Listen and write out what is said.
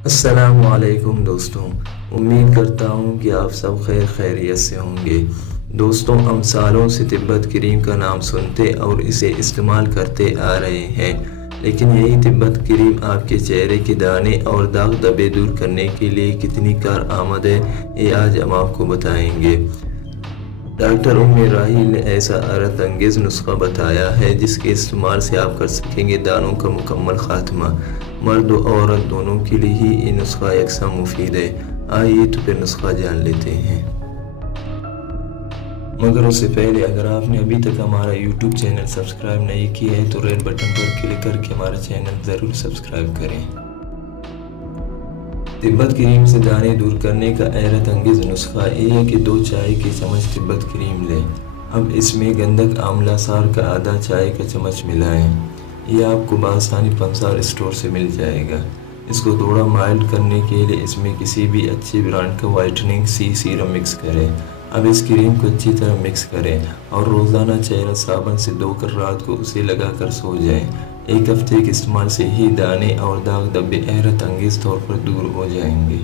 अस्सलामुअलैकुम दोस्तों, उम्मीद करता हूँ कि आप सब खैरियत से होंगे। दोस्तों, हम सालों से तिब्बत क्रीम का नाम सुनते और इसे इस्तेमाल करते आ रहे हैं, लेकिन यही तिब्बत क्रीम आपके चेहरे के दाने और दाग धब्बे दूर करने के लिए कितनी कारआमद है, ये आज हम आपको बताएंगे। डॉक्टर उम्मे राहिल ने ऐसा हैरत अंगेज़ नुस्खा बताया है जिसके इस्तेमाल से आप कर सकेंगे दानों का मुकम्मल खात्मा। मर्द और औरत दोनों के लिए ही ये नुस्खा यकसा मुफीद है। आइए तो फिर नुस्खा जान लेते हैं, मगर उससे पहले अगर आपने अभी तक हमारा YouTube चैनल सब्सक्राइब नहीं किया है तो रेड बटन पर क्लिक करके हमारा चैनल ज़रूर सब्सक्राइब करें। तिब्बत क्रीम से दाने दूर करने का हैरत अंगेज़ नुस्खा ये है कि 2 चाय के चम्मच तिब्बत क्रीम लें। अब इसमें गंधक आंवला सार का आधा चाय का चम्मच मिलाएं। यह आपको बआसानी पंसार स्टोर से मिल जाएगा। इसको थोड़ा माइल्ड करने के लिए इसमें किसी भी अच्छी ब्रांड का वाइटनिंग सी सीरम मिक्स करें। अब इस क्रीम को अच्छी तरह मिक्स करें और रोज़ाना चेहरा साबुन से धोकर रात को उसे लगाकर सो जाएं। 1 हफ्ते के इस्तेमाल से ही दाने और दाग धब्बे हैरत अंगेज़ तौर पर दूर हो जाएंगे।